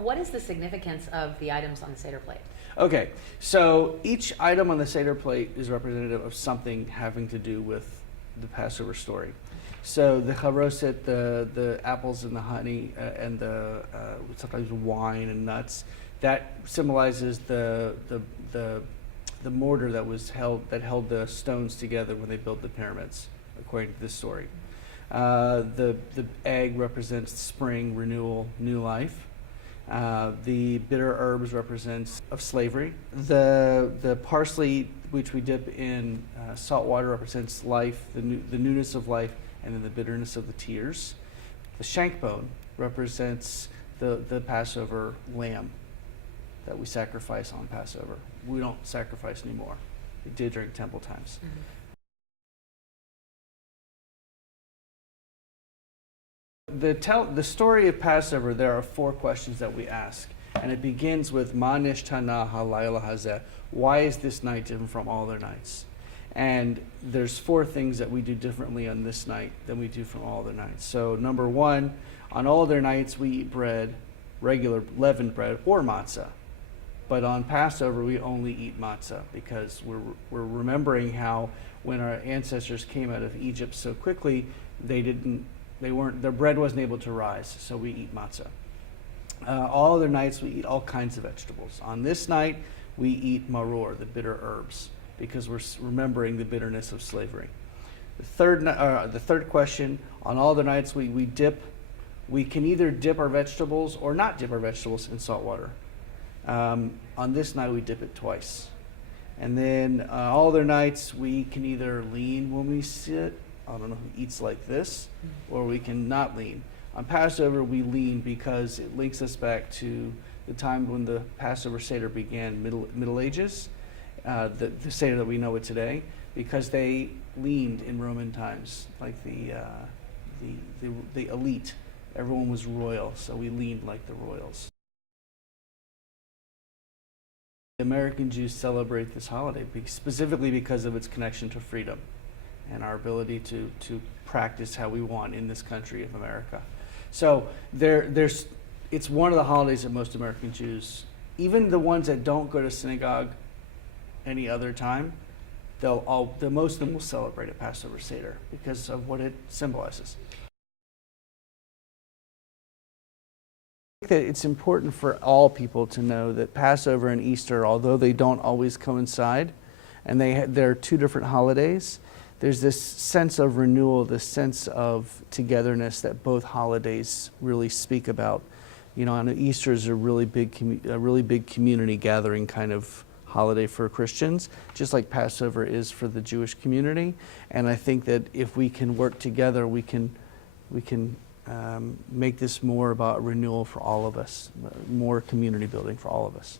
What is the significance of the items on the Seder plate? Okay, so each item on the Seder plate is representative of something having to do with the Passover story. So the charoset, the apples and the honey, and the sometimes wine and nuts, that symbolizes the mortar that held the stones together when they built the pyramids, according to this story. The egg represents spring, renewal, new life. The bitter herbs represents of slavery. The parsley, which we dip in salt water, represents life, the newness of life, and then the bitterness of the tears. The shank bone represents the Passover lamb that we sacrifice on Passover. We don't sacrifice anymore. We did during temple times. The story of Passover, there are 4 questions that we ask. And it begins with, Ma nishtana halayla hazeh. Why is this night different from all other nights? And there's 4 things that we do differently on this night than we do from all other nights. So number 1, on all other nights we eat bread, regular leavened bread, or matzah. But on Passover we only eat matzah because we're remembering how when our ancestors came out of Egypt so quickly, their bread wasn't able to rise, so we eat matzah. All other nights we eat all kinds of vegetables. On this night we eat maror, the bitter herbs, because we're remembering the bitterness of slavery. The third question, on all the nights we can either dip our vegetables or not dip our vegetables in salt water. On this night we dip it twice. And then all other nights we can either lean when we sit, I don't know who eats like this, or we can not lean. On Passover we lean because it links us back to the time when the Passover Seder began, Middle Ages. The Seder that we know it today, because they leaned in Roman times, like the elite. Everyone was royal, so we leaned like the royals. The American Jews celebrate this holiday specifically because of its connection to freedom and our ability to practice how we want in this country of America. So it's one of the holidays that most American Jews, even the ones that don't go to synagogue any other time, most of them will celebrate a Passover Seder because of what it symbolizes. I think that it's important for all people to know that Passover and Easter, although they don't always coincide, and they're 2 different holidays, there's this sense of renewal, this sense of togetherness that both holidays really speak about. You know, and Easter is a really big community gathering kind of holiday for Christians, just like Passover is for the Jewish community. And I think that if we can work together, we can make this more about renewal for all of us, more community building for all of us.